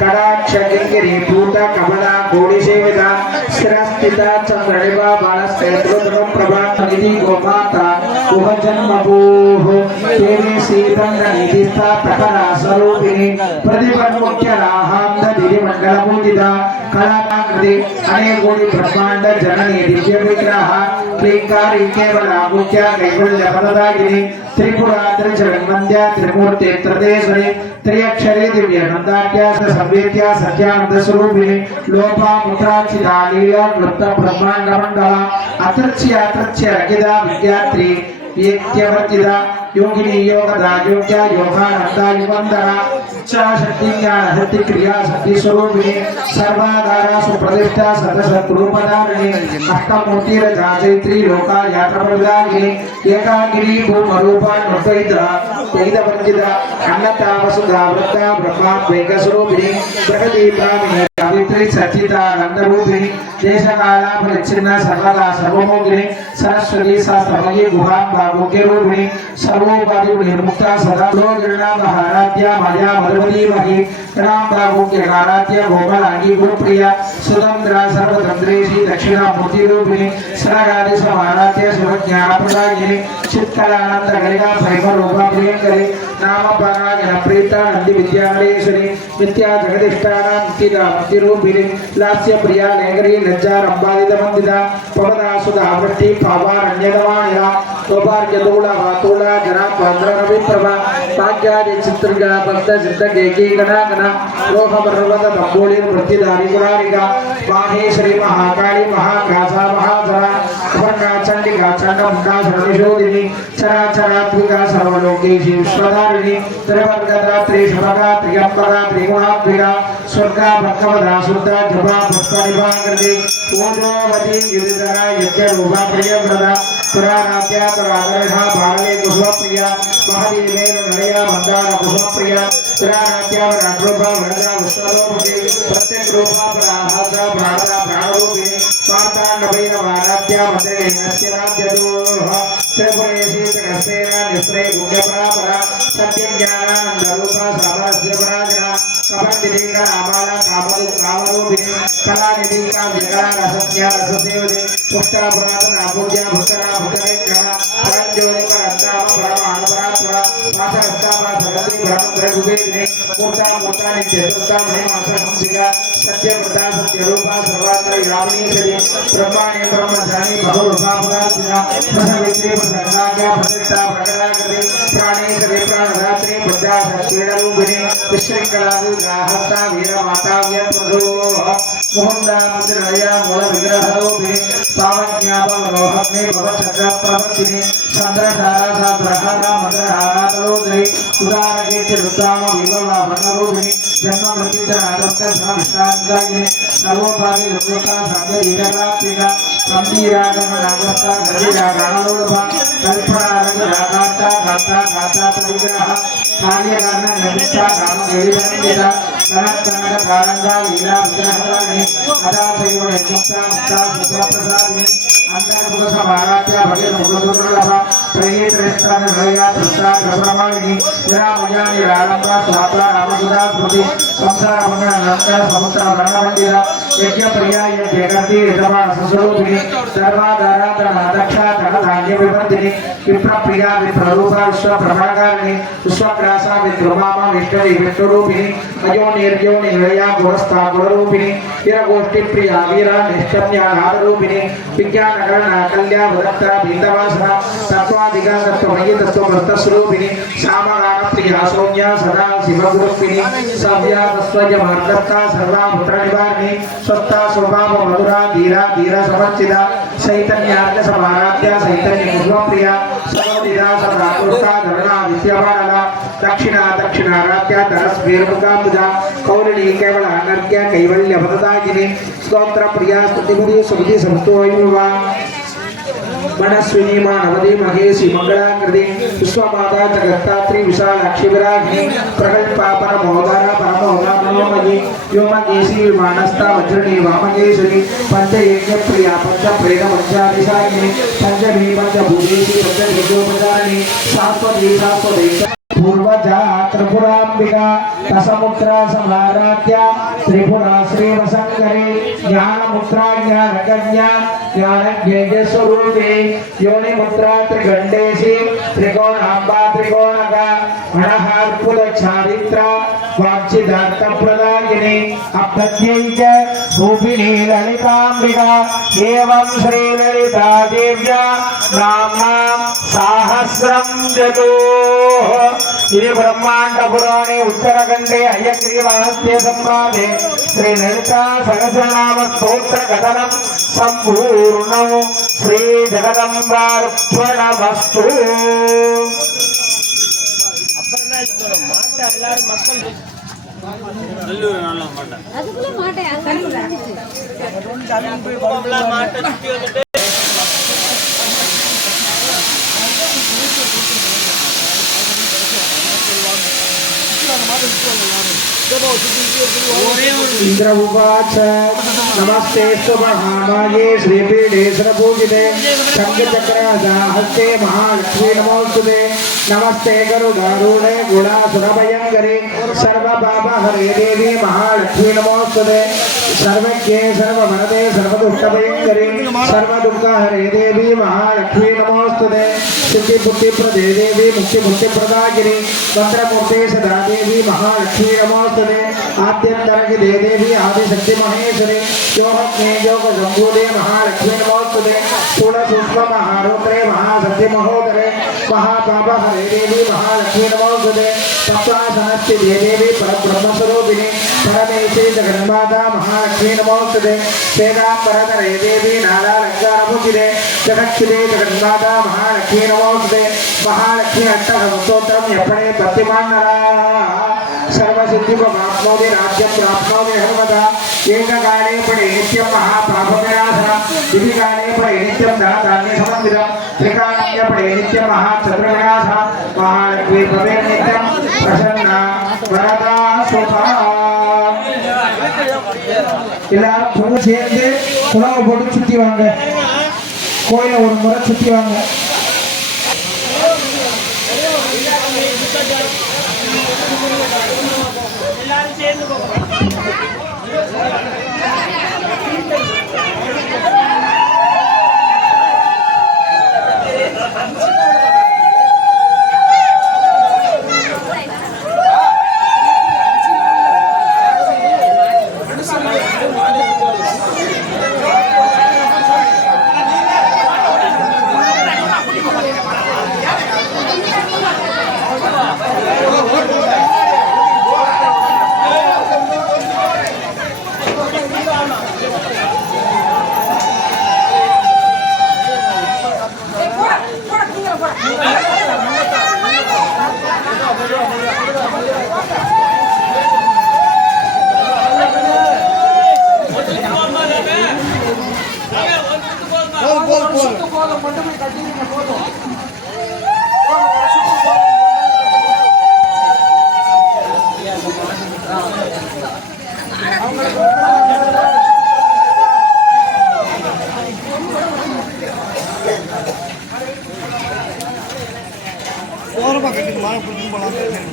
कटाक्ष किंगिरी पूत कमला गोड़ी सेविता स्थिरस्थिता चंद्रनिभा बाणस्तेत्रो प्रभा निधि गोमाता उभजन्मभूः देवी श्रीबन्धनिधिस्था प्रकरा स्वरूपिणी प्रतिपन्मुख्यराहान्त दिरिमण्डलपूजिता कलाकृति अनेकोटि ब्रह्मांड जननी दिव्य विग्रह क्लींकारी केवल मुख्य कैवल्य फलदायिनी त्रिपुरा त्रिजगन्वन्द्या त्रिमूर्ति त्रिदेशरी त्रिअक्षरी दिव्य नंदाख्या संवेद्या सत्यानंद स्वरूपिणी लोपा मुद्राचिता लीला क्लुप्त ब्रह्मांड मंडला अतृच्य रगिता विद्यात्री येत्यवर्तिता योगिनी योगदा योग्या योगानंदा युवंदरा इच्छा शक्ति ज्ञान शक्ति क्रिया शक्ति स्वरूपिणी सर्वाधारा सुप्रतिष्ठा सदसद्रूपधारिणी अष्टमूर्ति रजाचैत्री लोका यात्रा प्रदायिनी एकागिरी भूमरूपा नृपैता वेदवर्जिता अन्नता वसुधा वृत्ता ब्रह्मा वेग स्वरूपिणी प्रगति ब्राह्मणी सावित्री सचिता नंदरूपिणी देशकाला परिच्छिन्ना सर्वदा सर्वमोगिनी सरस्वती शास्त्रमयी गुहांबा मुख्यरूपिणी सर्वोपाधि निर्मुक्ता सदा लोगिरणा महाराध्या माया मधुवती मही गणांबा मुख्यकाराध्या गोपालांगी गुरुप्रिया सुतंद्रा सर्वतंत्रेशी दक्षिणा मूर्तिरूपिणी सरगादि समाराध्या शिवज्ञानप्रदायिनी चित्कलानंद गलिका परिमरूपा प्रियंकरी नाम परायण प्रीता नंदी विद्यालयेश्वरी नित्या जगदिष्टानां मुक्तिदा मुक्तिरूपिणी लास्य प्रिया लेगरी लज्जा रंबादित मंदिता पवना सुधा वृत्ति पावारण्यदवानिला तोपार्यदूला वातूला जरा पांद्र रवि प्रभा भाग्यादि चित्रगा भक्त सिद्धगेकी गणागणा लोह पर्वत दंबोली वृत्तिधारी गुणारिका माहेश्वरी महाकाली महाकासा महाधरा अपर्णा चंडिका चंडमुंडा सर्वशोधिनी चराचरात्मिका सर्वलोकेशी विश्वधारिणी त्रिवर्गदा त्रिशभगा त्रियंबगा त्रिगुणात्मिका स्वर्गा भक्तवदा शुद्धा जपा भक्तनिभाकृति ओजोवती युधिधरा यज्ञरूपा प्रियव्रता पुराणात्या पुरादर्शा भारले कुसुमप्रिया महादेवेन नरया मंदार कुसुमप्रिया पुराणात्या राजरूपा वरदा विश्वरूपी प्रत्येक रूपा पराहासा प्राणा प्राणरूपिणी मार्तांडभैर वारात्या मदे नस्यराज्यदोह त्रिपुरेशी त्रिकस्तेना निस्त्रे गुण्यपरापरा सत्यज्ञानानंद रूपा सामरस्य पराजना कपंदिनीका नामाला कामरूपिणी कलानिधिका विकरा रसज्ञा रससेवने पुष्टा पुरातन अपूज्या भुतरा भुतरेन्द्रः परंज्योति परंताम परमाणुपरात्मरा मासरस्तामा सगति ब्रह्मद्रगुवेदिनी मूर्ता मूर्ता नित्यसुता मणिमासा हंसिका सत्यव्रता सत्यरूपा सर्वात्र यामिनीश्वरी ब्रह्माणि ब्रह्मचारी बहुरूपा पुरातना प्रसवित्री प्रसन्नाज्ञा प्रसिद्धा प्रकटाकृति प्राणेश्वरी प्राणदात्री बुद्धा सत्क्रीडरूपिणी विशृंखला विग्रहस्ता वीरमाता व्यप्रसोः मुहुंदा मुद्रया मूल विग्रहरूपिणी पावन्यापमनोहग्नि भवचक्रप्रवर्तिनी चंद्रधारा सात्रहारा मदरहारातलोदरी उदारकीर्ति रुद्राम विभवाभरणरूपिणी जन्म मृत्युजनादत्त समविष्टान्तायिनी सर्वोपाधि रुद्रता साध्यवीरप्राप्तिका गंभीरागमनागस्ता गरीरागाणलोलभा कल्पनारगरागाता गाता गाता विग्रह कार्यकारण नमिता कामगेलिवन्दिता कनकनक कारंगा लीला विग्रहवाणी अदापयोड़ मुक्ता मुक्ता सुप्रप्रसादिनी अंतर्मुख समाराध्या भगीर मुखसुंदरलभा त्रयीत्रयस्तान हृदया तृष्टा प्रमाणिनी निरामयानि रारंभा स्वात्रा रामसुधा स्मृति संसार मंगल नंद समुद्र वर्णमंदिरा यज्ञ प्रिया यज्ञकर्ती ऋतवा सुस्वरूपिणी सर्वाधारा तनदक्षा तनधान्य विवर्धिनी विप्र प्रिया विप्ररूपा विश्व प्रभाकारिणी विश्वग्रासा विद्रुमामा विष्णुवी विष्णुरूपिणी अयो निर्यो निलया गुणस्था गुणरूपिणी वीरगोष्ठी प्रिया वीरा निष्ठम्यानादरूपिणी विज्ञानकरण कल्या वदत्ता बिंदवासना तत्वाधिका तत्वमयी तत्ववर्तस्वरूपिणी श्यामगान प्रिया सौम्या सदा शिवगुरुपिणी सव्या तस्वयमार्दत्ता सर्वा पुत्रनिवारिणी स्वत्ता स्वभाव मधुरा धीरा धीरा समर्चिता चैतन्यार्थ समाराध्या चैतन्य मुद्वप्रिया सर्वदिदा सर्वाकुष्टा धरणा विद्यमानला दक्षिणा दक्षिणाराध्या धरस्वीर्मुखाम्बुजा कौलिनी केवल अनर्घ्य कैवल्य पददायिनी स्तोत्र प्रिया स्तुतिमुदी सुमति समस्तोयुवा मनस्विनी मानवदी महेशी मंगलाकृति विश्वमाता जगत्तात्री विशालाक्षी विरागिनी प्रकल्पा परमोदारा परमोदा मनोमयी व्योमकेशी विमानस्था वज्रणी वामकेश्वरी पंचयज्ञ प्रिया पंच प्रेम पंचाभिषागिनी पंचमी पंचभूतेशी पंचविद्योपचारिणी शाश्वती शाश्वती पूर्वजा त्रिपुरांबिका तसमुद्रा समाराध्य त्रिपुरा श्रीवसंकरे ज्ञानमुद्रा ज्ञानकन्या ज्ञानज्ञेयस्वरूपे योनिमुद्रा त्रिगण्डेशी त्रिकोणाम्बा त्रिकोणका मनहार्पुलचारित्रा वाञ्छितार्थप्रदायिनी अप्रत्यै च रूपिणी ललिताम्बिका एवं श्रीललिता देव्या नाम्नां सहस्रं जतोः इति ब्रह्माण्ड पुराणे उत्तरखण्डे हयग्रीवहस्ते संवादे श्री ललिता सहस्रनाम स्तोत्र कथनं सम्पूर्णं श्री जगदम्बार्पणमस्तु इंद्र उवाच नमस्ते महामाये श्रीपीठे सरपूजिते शंखचक्रहस्ते महालक्ष्मी नमोस्तुते नमस्ते गरुडारूढे गुणासुरभयङ्करे सर्वपापहरे देवी महालक्ष्मी नमोस्तुते सर्वज्ञे सर्ववरदे सर्वदुष्टभयङ्करे सर्वदुःखहरे देवी महालक्ष्मी नमोस्तुते सिद्धिबुद्धिप्रदे देवी मुक्तिबुद्धिप्रदायिनी मंत्रमूर्ते सदा देवी महालक्ष्मी नमोस्तुते आद्यन्तरगे देवी आदिशक्ति महेश्वरी योगज्ञे योगशम्भुदे महालक्ष्मी नमोस्तुते स्थूलसूक्ष्म महारुद्रे महाशक्ति महोदरे महापापहरे देवी महालक्ष्मी नमोस्तुते तत्त्वासनस्ति देवी परब्रह्मस्वरूपिणी परमेश्वरी जगन्माता महालक्ष्मी नमोस्तुते श्वेताम्बरधरे देवी नारालङ्कारभूषिते जगक्षिते जगन्माता महालक्ष्मी नमोस्तुते महालक्ष्मी अष्टसहस्रोत्तरं यपणे प्रतिमान्नरा सर्वसिद्धिमाप्नोति राज्यं प्राप्नोति सर्वदा एककाले पडे नित्यं महापापविनाशः द्विकाले पडे नित्यं धनधान्यसमन्वितं त्रिकाले पडे नित्यं महाचन्द्रविनाशः महालक्ष्मी भवे नित्यं प्रसन्ना वरदा सुखा எல்லாரும் பொண்ணு சேர்ந்து குழாவை போட்டு சுற்றி வாங்க கோயிலை ஒரு முறை சுற்றி வாங்க எல்லாரும் சேர்ந்து ஓரமா கட்டிட்டு மாலை புடிச்சு போலாம் தெரியாம